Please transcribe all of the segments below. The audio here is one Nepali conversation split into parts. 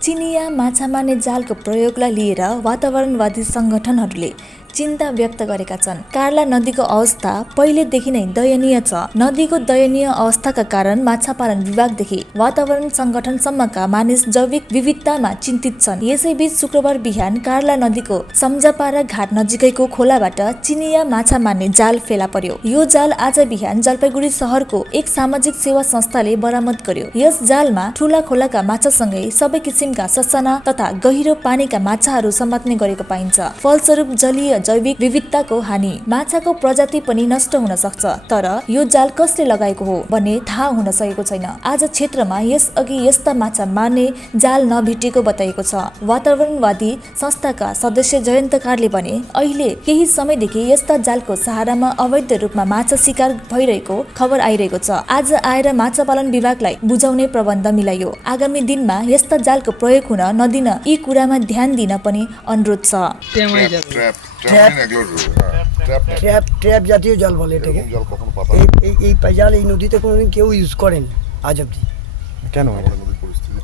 चिनिया माछा मार्ने जालको प्रयोगलाई लिएर वातावरणवादी सङ्गठनहरूले चिन्ता व्यक्त गरेका छन्। कार्ला नदीको अवस्था पहिलेदेखि नै दयनीय छ। नदीको दयनीय अवस्थाका कारण माछा पालन विभागदेखि वातावरण सङ्गठनसम्मका मानिस जैविक विविधतामा चिन्तित छन्। यसैबीच शुक्रबार बिहान कार्ला नदीको सम्झापारा घाट नजिकैको खोलाबाट चिनिया माछा मार्ने जाल फेला पर्यो। यो जाल आज बिहान जलपाइगुडी शहरको एक सामाजिक सेवा संस्थाले बरामद गर्यो। यस जालमा ठूला खोलाका माछासँगै सबै किसिमका ससाना तथा गहिरो पानीका माछाहरू समात्ने गरेको पाइन्छ। फलस्वरूप जलीय जैविक विविधताको हानि, माछाको प्रजाति पनि नष्ट हुन सक्छ। तर यो जाल कसले लगाएको हो भन्ने थाहा हुन सकेको छैन। आज क्षेत्रमा यसअघि यस्ता माछा मार्ने जाल नभेटिएको बताइएको छ। वातावरणवादी संस्थाका सदस्य जयन्त कारले भने अहिले केही समयदेखि यस्ता जालको सहारामा अवैध रूपमा माछा शिकार भइरहेको खबर आइरहेको छ। आज आएर माछा पालन विभागलाई बुझाउने प्रबन्ध मिलाइयो। आगामी दिनमा यस्ता जालको प्रयोग हुन नदिन यी कुरामा ध्यान दिन पनि अनुरोध छ। ট্র্যাপ জাতীয় জাল বলে এটাকে। এই জাল এই নদীতে কোনোদিন কেউ ইউজ করেনি আজ অব্দি। কেন?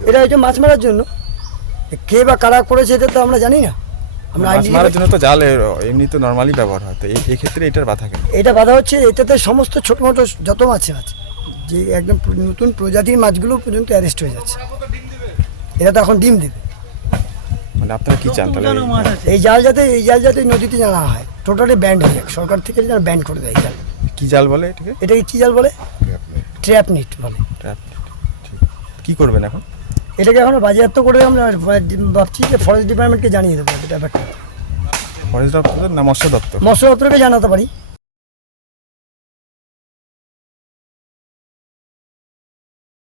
এটা হচ্ছে মাছ মারার জন্য। কে বা কারা করেছে এটা তো আমরা জানি না। আমরা মাছ মারার জন্য তো জাল এমনি তো নরমালি ব্যবহার হয়, তো এই ক্ষেত্রে এটার বাধা কেন? এটা বাধা হচ্ছে এটাতে সমস্ত ছোট মোটো যত মাছ আছে যে একদম নতুন প্রজাতির মাছগুলো পর্যন্ত অ্যারেস্ট হয়ে যাচ্ছে। এটা তো এখন ডিম দেবে। মানে আপনারা কি চান তাহলে? এই জাল যাতে নদীতে জানা হয়, টোটালি ব্যান্ড হয়ে যায়। সরকার থেকে যেন ব্যান্ড করে দেয়। জাল কি জাল বলে এটাকে? এটাকে কি জাল বলে? ট্র্যাপ নেট বলে। কি করবেন এখন? এটাকে এখন বাজেয়াপ্ত করে আমরা ভাবছি যে ফরেস্ট ডিপার্টমেন্টকে জানিয়ে দেবো। এটা ব্যাপারটা ফরেস্ট দপ্তর না মৎস্য দপ্তর? মৎস্য দপ্তরকে জানাতে পারি।